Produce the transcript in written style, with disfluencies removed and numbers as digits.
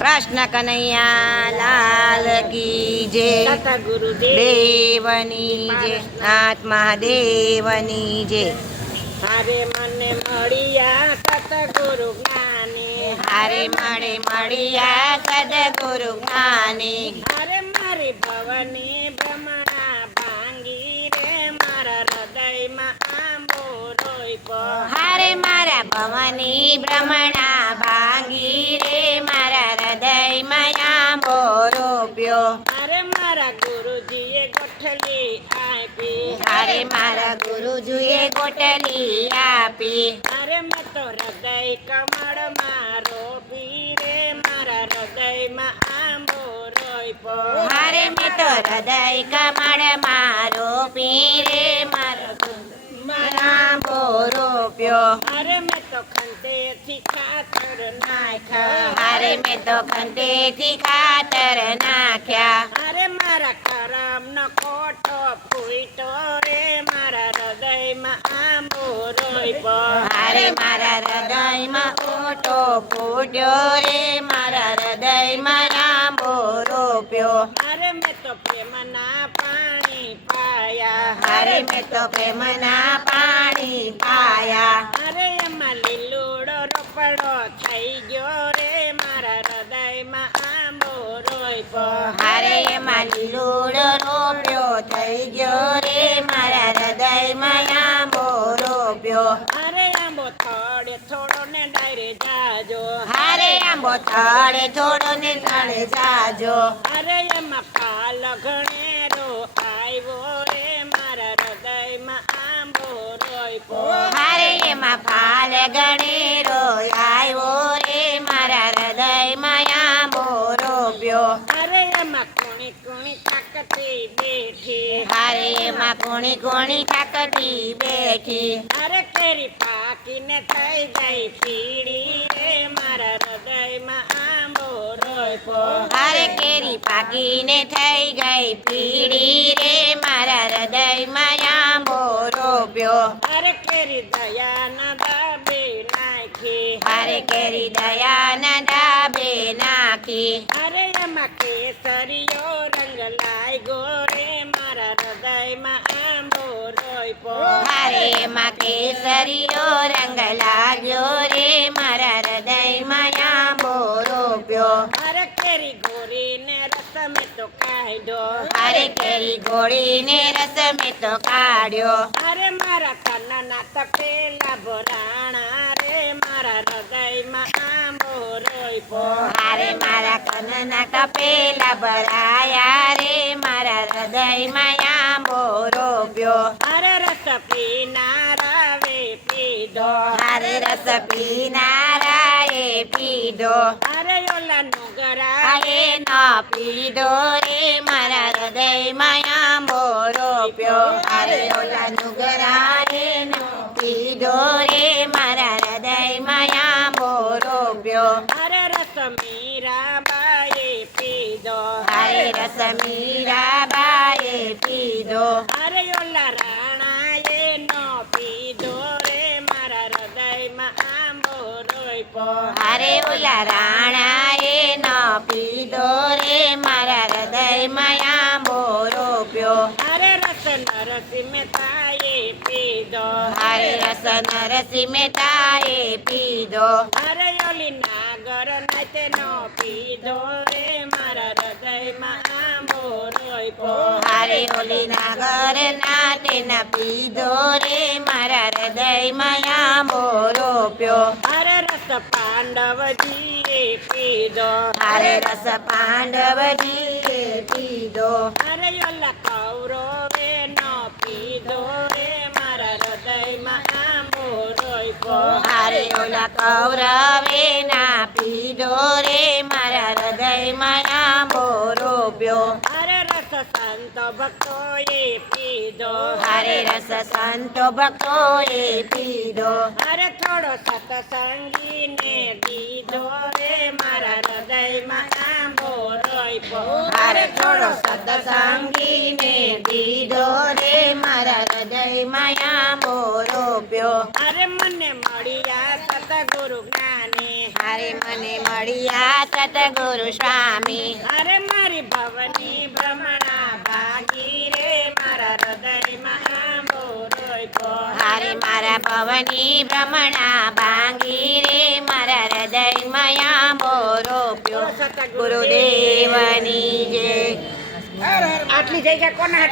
કૃષ્ણ કનૈયા લાલ કી જય, ગુરુદેવની જય, નાથ મહાદેવની જય. હારે મને મળ્યા સતગુરુ જ્ઞાની, હારે મળ્યા સદગુરુ જ્ઞાની. હારે મારી ભવની ભ્રમણા ભાંગી રે, મારા હૃદયમાં આંબો રોપ્યો. હારે મારા ભવની ભ્રમણા ભાંગી રે, મારા હૃદયમાં આંબો રોપ્યો. હારે મારા ગુરુજીએ ગોઠલી આપી, હારે મારા ગુરુજીએ ગોટલી આપી. હારે મેં તો હૃદય કમળમાં રોપી રે, મારા હૃદયમાં આંબો રોપ્યો. હારે મેં તો હૃદય કમળમાં રોપી રે, મારો આંબો રોપ્યો. હારે મેં તો ખંડેથી ખાતર નાખ્યા, હારે મેં તો ખંડેથી ખાતર નાખ્યા. હારે મારા કરમનો ખોટો ફૂટો રે, મારા હૃદયમાં આંબો રોપ્યો. હારે મારા હૃદયમાં ખોટો ફૂટ્યો રે, મારા હૃદયમાં આંબો રોપ્યો. હારે મેં તો પ્રેમના પાણી પાયા, હારે મેં તો પ્રેમના પાણી પાયા. હારે એમાં લીલુડો રોપડો થઈ ગયો રે, મારા હૃદયમાં આંબો રોપ્યો. હારે એમાં લીલુડો રોપ્યો થઈ ગયો રે, મારા હૃદયમાં આંબો રોપ્યો. હારે આંબો થોડે થોડો ને ડાયરે જાજો, હારે આંબો થડે થોડો ને થડે જાજો. હારે એમાં પાલ ઘણેરો આવ્યો રે, મારા હૃદયમાં આંબો રોપ્યો. હારે એમાં ફાલ ગણેરો આવ્યો રે, મારા હૃદયમાં આંબો રોપ્યો. હારે એમાં કુણી કુણી તાકતી બેઠી, હારે એમાં કોણી કોણી થાકતી બેઠી. હારે કેરી પાકીને થઈ ગઈ પીળી રે, મારા હૃદયમાં આંબો રોપ્યો. હારે કેરી પાકીને થઈ ગઈ પીળી રે, મારા હૃદયમાં આંબો રોપ્યો. હારે કેરી દયાના દાબે નાખી, હારે કેરી દયાના ડાબે નાખી. હારે એમાં કેસરીયો રંગ લાગ્યો રે, મારા હૃદયમાં આંબો રોપ્યો. હારે એમાં કેસરીયો રંગ લાગ્યો રે, મારા હૃદયમાં આંબો રોપ્યો. હારે કેરી ગોરીને રસ મેં તો કાઢ્યો, હારે કેરી ગોળીને રસ મેં તો કાઢ્યો. હારે મારા કાનના તપેલા ભરાણા રે, મારા હૃદયમાં આંબો રોપ્યો. હારે મારા કનના કપેલા ભરાયા રે, મારા હૃદયમાં આંબો રોપ્યો. હારે રસ પીનારા વે પીધો, હારે રસ પીનારાએ પીધો. હારે ઓલા નુગરા હારે ન પીધો રે, મારા હૃદયમાં આંબો રોપ્યો. હારે ઓલા નુગરાએ ન પીધો રે, મારા હૃદયમાં આંબો રોપ્યો. હારે રસ મીરાબાએ પીધો, હારે રસ મીરાબાએ પીધો. હારે ઓલા રાણાએ નો પીધો રે, મારા હૃદયમાં આંબો રોપ્યો. હારે ઓલા રાણાએ ન પીધો રે, મારા હૃદયમાં આંબો રોપ્યો. હારે રસ નરસિંહ મહેતાએ પીધો, હારે રસ નરસિંહ મહેતાએ પીધો. હારે ઓલી નાગર નાચે નો પીધો રે, મારા હૃદયમાં આંબો રોપ્યો. હારે ઓલી નાગર નાતે ન પીધો રે, મારા હૃદયમાં આંબો રોપ્યો. હારે રસ પાંડવજીએ પીધો, હારે રસ પાંડવજીએ પીધો. હારે ઓલા કૌરવે નો પીધો રે, મારા હૃદયમાં આંબો રોપ્યો. હારે ઓલા કૌરવે ના પીધો રે, મારા હૃદયમાં આંબો રોપ્યો. હારે રસ સંત ભક્તોએ પીધો, હારે રસ સંતો ભક્તોએ પીધો. હારે થોડો સત્સંગીને દીધો રે, મારા હૃદયમાં આંબો રોપ્યો. હારે થોડો સત્સંગીને દીધો રે, મારા હૃદયમાં આંબો રોપ્યો. હારે મને મળી મળ્યા સતગુરુ જ્ઞાની હારે મને મળ્યા સતગુરુ સ્વામી અરે મારી ભવની ભ્રમણા ભાગી રે મારા હૃદયમાં આંબો રોપ્યો હારે મારા ભવની ભ્રમણા ભાંગી રે મારા હૃદયમાં આંબો રોપ્યો ગુરુદેવની જય આટલી જગ્યા કોના